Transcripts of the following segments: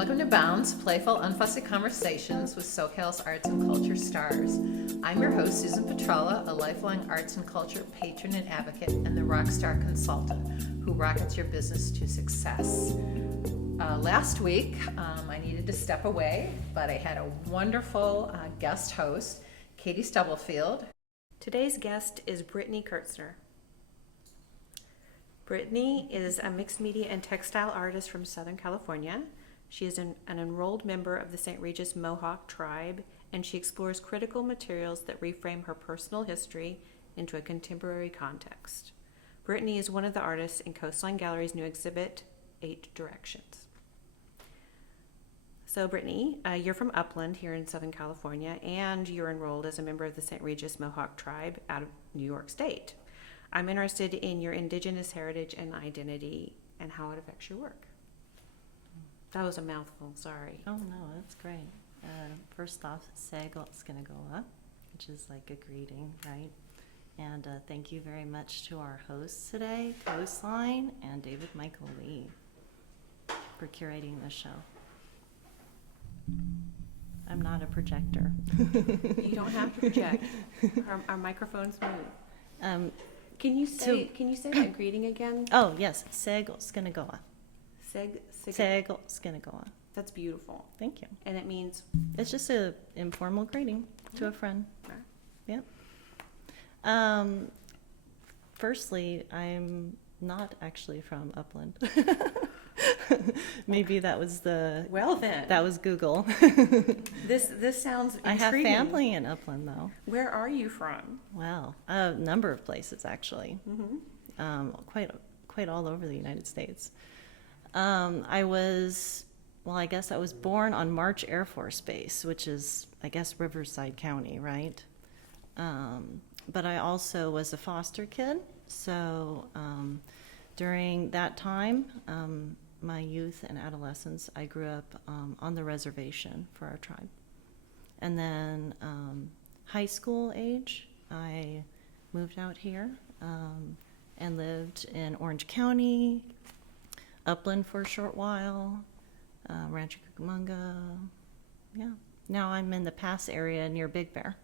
Welcome to Bounds, playful, unfussy conversations with SoCal's arts and culture stars. I'm your host, Susan Petrella, a lifelong arts and culture patron and advocate, and the rock star consultant who rockets your business to success. Last week, I needed to step away, but I had a wonderful guest host, Katie Stubblefield. Today's guest is Brittany Kiertzner. Brittany is a mixed media and textile artist from Southern California. She is an enrolled member of the St Regis Mohawk Tribe, and she explores critical materials that reframe her personal history into a contemporary context. Brittany is one of the artists in Coastline Gallery's new exhibit, 8 Directions. So Brittany, you're from Upland here in Southern California, and you're enrolled as a member of the St Regis Mohawk Tribe out of New York State. I'm interested in your indigenous heritage and identity and how it affects your work. That was a mouthful, sorry. Oh no, that's great. First off, Segel's gonna go up, which is like a greeting, right? And thank you very much to our hosts today, Coastline and David Michael Lee, for curating the show. I'm not a projector. You don't have to project. Our microphones move. Can you say that greeting again? Oh yes, Segel's gonna go up. Segel's gonna go up. That's beautiful. Thank you. And it means? It's just an informal greeting to a friend. Right. Yep. Firstly, I'm not actually from Upland. Maybe that was Well then. That was Google. This sounds intriguing. I have family in Upland though. Where are you from? Wow, a number of places actually. Mm-hmm. Quite all over the United States. I guess I was born on March Air Force Base, which is, I guess, Riverside County, right? But I also was a foster kid, so during that time, my youth and adolescence, I grew up on the reservation for our tribe. And then high school age, I moved out here and lived in Orange County, Upland for a short while, Rancho Cucamonga. Yeah. Now I'm in the Pass area near Big Bear.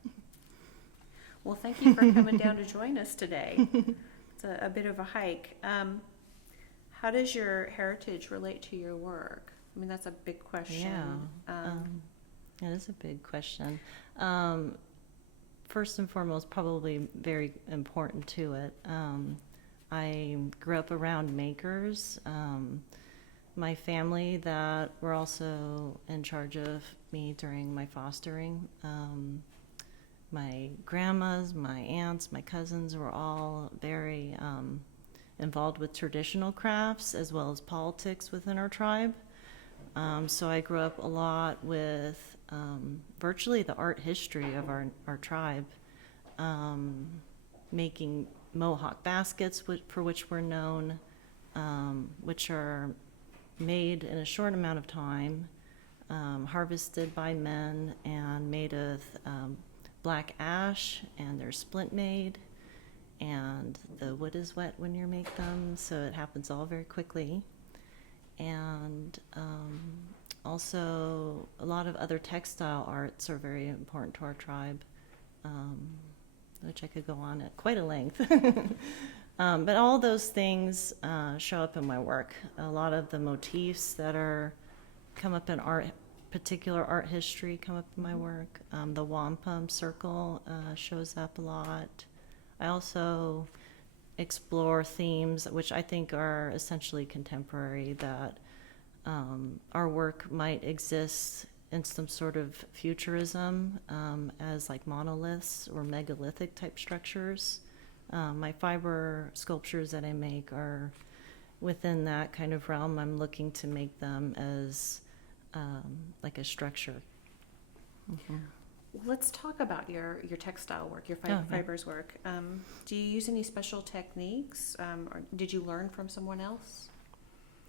Well, thank you for coming down to join us today. It's a bit of a hike. How does your heritage relate to your work? I mean, that's a big question. Yeah, it is a big question. First and foremost, probably very important to it. I grew up around makers. My family that were also in charge of me during my fostering. My grandmas, my aunts, my cousins were all very involved with traditional crafts as well as politics within our tribe. So I grew up a lot with virtually the art history of our tribe, making Mohawk baskets, for which we're known, which are made in a short amount of time, harvested by men and made of black ash, and they're splint made, and the wood is wet when you make them, so it happens all very quickly. And also a lot of other textile arts are very important to our tribe, which I could go on at quite a length. But all those things show up in my work. A lot of the motifs that come up in particular art history come up in my work. The wampum circle shows up a lot. I also explore themes which I think are essentially contemporary, that our work might exist in some sort of futurism as like monoliths or megalithic type structures. My fiber sculptures that I make are within that kind of realm. I'm looking to make them as like a structure. Mm-hmm. Let's talk about your textile work, your fibers work. Do you use any special techniques, or did you learn from someone else?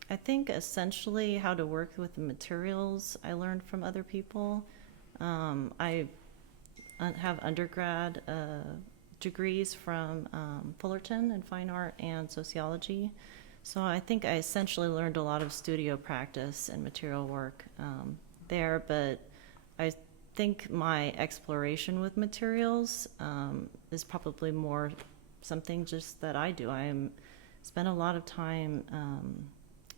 I think essentially how to work with the materials I learned from other people. I have undergrad degrees from Fullerton in fine art and sociology. So I think I essentially learned a lot of studio practice and material work there, but I think my exploration with materials is probably more something just that I do. Spend a lot of time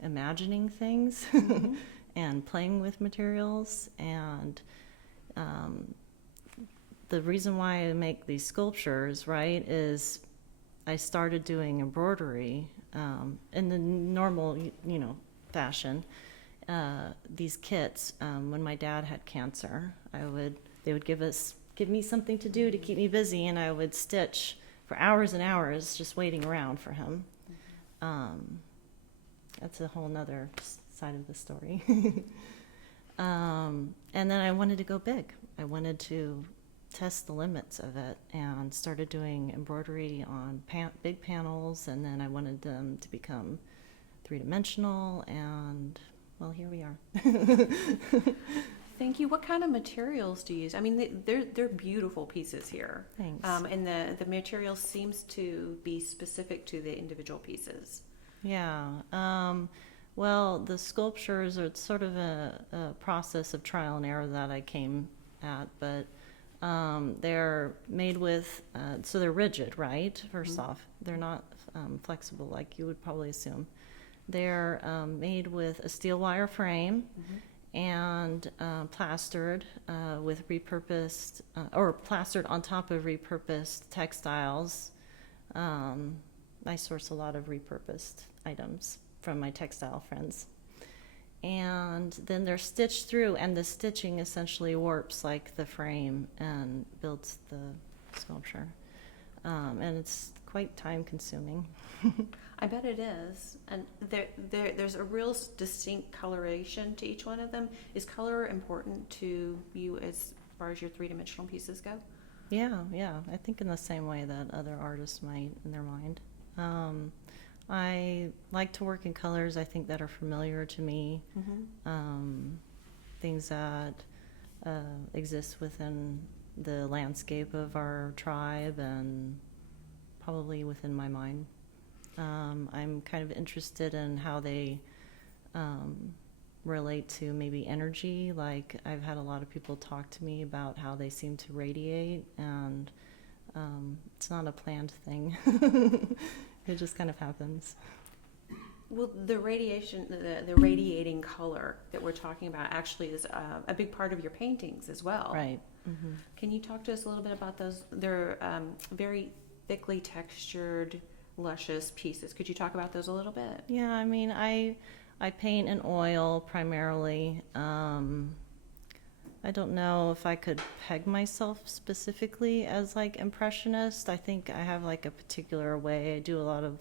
imagining things and playing with materials, and the reason why I make these sculptures, right, is I started doing embroidery in the normal, fashion. These kits, when my dad had cancer, they would give me something to do to keep me busy, and I would stitch for hours and hours just waiting around for him. That's a whole nother side of the story. And then I wanted to go big. I wanted to test the limits of it, and started doing embroidery on big panels, and then I wanted them to become three-dimensional, and well, here we are. Thank you. What kind of materials do you use? I mean, they're beautiful pieces here. Thanks. And the material seems to be specific to the individual pieces. Yeah. Well, the sculptures are sort of a process of trial and error that I came at, but they're made with, so they're rigid, right? First off, they're not flexible like you would probably assume. They're made with a steel wire frame and plastered with repurposed, or plastered on top of repurposed textiles. I source a lot of repurposed items from my textile friends. And then they're stitched through, and the stitching essentially warps like the frame and builds the sculpture. And it's quite time consuming. I bet it is. And there's a real distinct coloration to each one of them. Is color important to you as far as your three-dimensional pieces go? Yeah. I think in the same way that other artists might in their mind. I like to work in colors I think that are familiar to me, things that exist within the landscape of our tribe and probably within my mind. I'm kind of interested in how they relate to maybe energy. Like, I've had a lot of people talk to me about how they seem to radiate, and it's not a planned thing. It just kind of happens. Well, the radiation, the radiating color that we're talking about actually is a big part of your paintings as well. Right. Can you talk to us a little bit about those? They're very thickly textured, luscious pieces. Could you talk about those a little bit? Yeah, I mean, I paint in oil primarily. I don't know if I could peg myself specifically as like impressionist. I think I have like a particular way. I do a lot of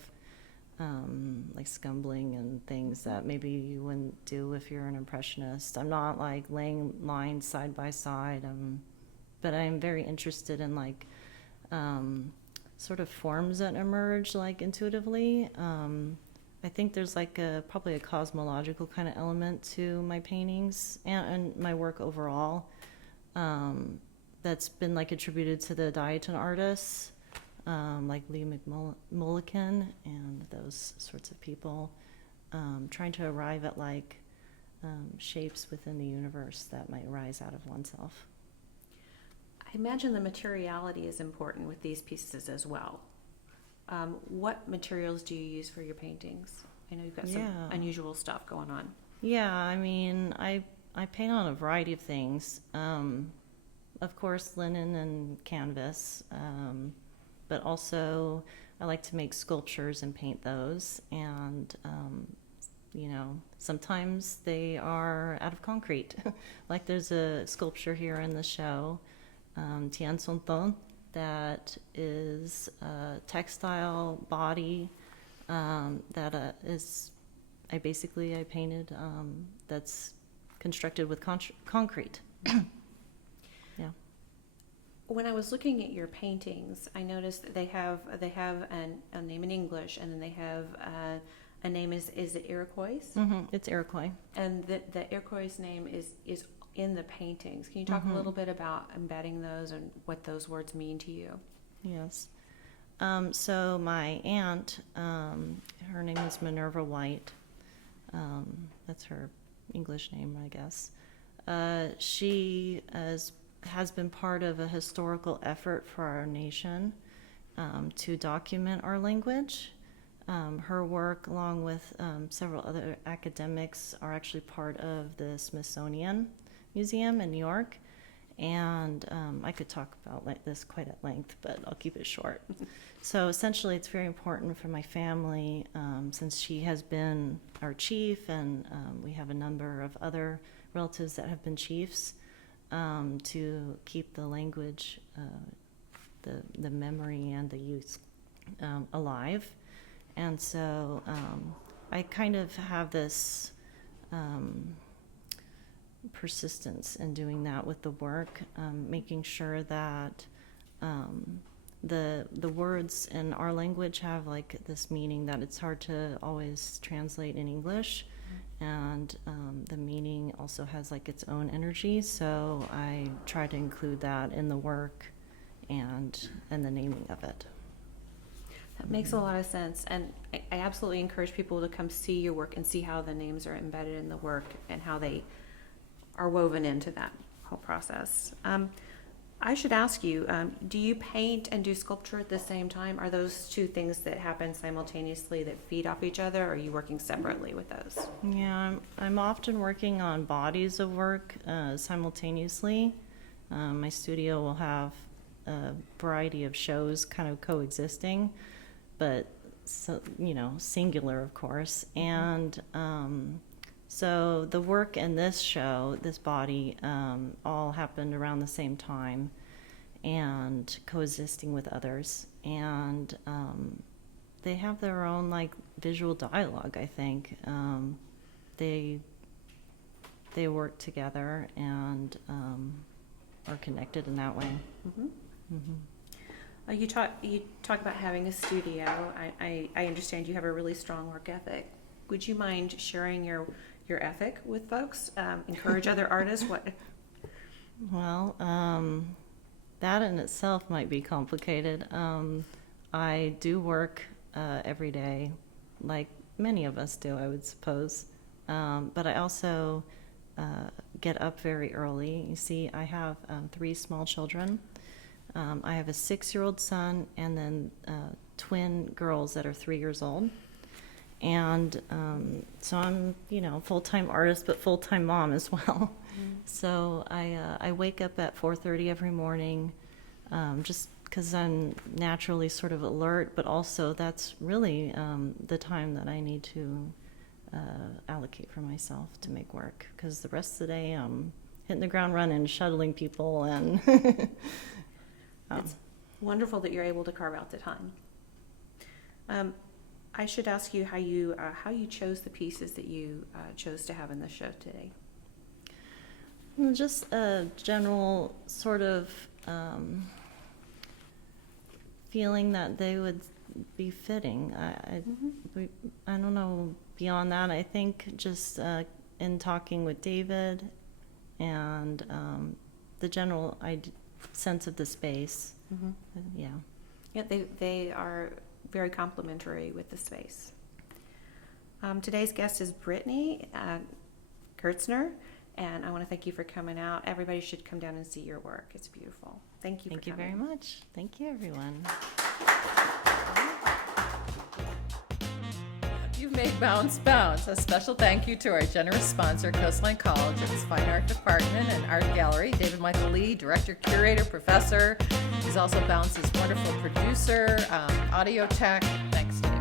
like scumbling and things that maybe you wouldn't do if you're an impressionist. I'm not like laying lines side by side, but I'm very interested in like sort of forms that emerge like intuitively. I think there's like probably a cosmological kind of element to my paintings and my work overall, that's been like attributed to the Diaton artists, like Lee McMullican and those sorts of people, trying to arrive at like shapes within the universe that might rise out of oneself. I imagine the materiality is important with these pieces as well. What materials do you use for your paintings? I know you've got some unusual stuff going on. Yeah, I mean, I paint on a variety of things. Of course, linen and canvas, but also I like to make sculptures and paint those. And, sometimes they are out of concrete. Like there's a sculpture here in the show, Tian Son Ton, that is a textile body that I painted that's constructed with concrete. Yeah. When I was looking at your paintings, I noticed that they have a name in English, and then they have a name is it Iroquois? It's Iroquois. And the Iroquois name is in the paintings. Can you talk a little bit about embedding those and what those words mean to you? Yes. So my aunt, her name is Minerva White. That's her English name, I guess. She has been part of a historical effort for our nation to document our language. Her work, along with several other academics, are actually part of the Smithsonian Museum in New York. And I could talk about this quite at length, but I'll keep it short. So essentially, it's very important for my family, since she has been our chief, and we have a number of other relatives that have been chiefs, to keep the language, the memory, and the use alive. And so I kind of have this persistence in doing that with the work, making sure that the words in our language have like this meaning that it's hard to always translate in English, and the meaning also has like its own energy. So I try to include that in the work and the naming of it. That makes a lot of sense, and I absolutely encourage people to come see your work and see how the names are embedded in the work and how they are woven into that whole process. I should ask you, do you paint and do sculpture at the same time? Are those two things that happen simultaneously that feed off each other, or are you working separately with those? Yeah, I'm often working on bodies of work simultaneously. My studio will have a variety of shows kind of coexisting, but so, singular, of course. And so the work in this show, this body, all happened around the same time and coexisting with others. And they have their own like visual dialogue, I think. They work together and are connected in that way. Mm-hmm. Mm-hmm. You talk about having a studio. I understand you have a really strong work ethic. Would you mind sharing your ethic with folks? Encourage other artists? What? Well, that in itself might be complicated. I do work every day, like many of us do, I would suppose. But I also get up very early. You see, I have 3 small children. I have a 6-year-old son and then twin girls that are 3 years old. And so I'm, full-time artist, but full-time mom as well. Mm-hmm. So I wake up at 4:30 every morning, just because I'm naturally sort of alert, but also that's really the time that I need to allocate for myself to make work, because the rest of the day I'm hitting the ground running, shuttling people, and it's wonderful that you're able to carve out the time. I should ask you how you chose the pieces that you chose to have in the show today. Just a general sort of feeling that they would be fitting. I don't know beyond that. I think just in talking with David and the general sense of the space. Mm-hmm. Yeah, they are very complimentary with the space. Today's guest is Brittany Kiertzner, and I want to thank you for coming out. Everybody should come down and see your work. It's beautiful. Thank you. Thank you very much. Thank you, everyone. You've made Bounce Bounce. A special thank you to our generous sponsor, Coastline College, its Fine Art Department and Art Gallery. David Michael Lee, director, curator, professor. He's also Bounce's wonderful producer, audio tech. Thanks to him.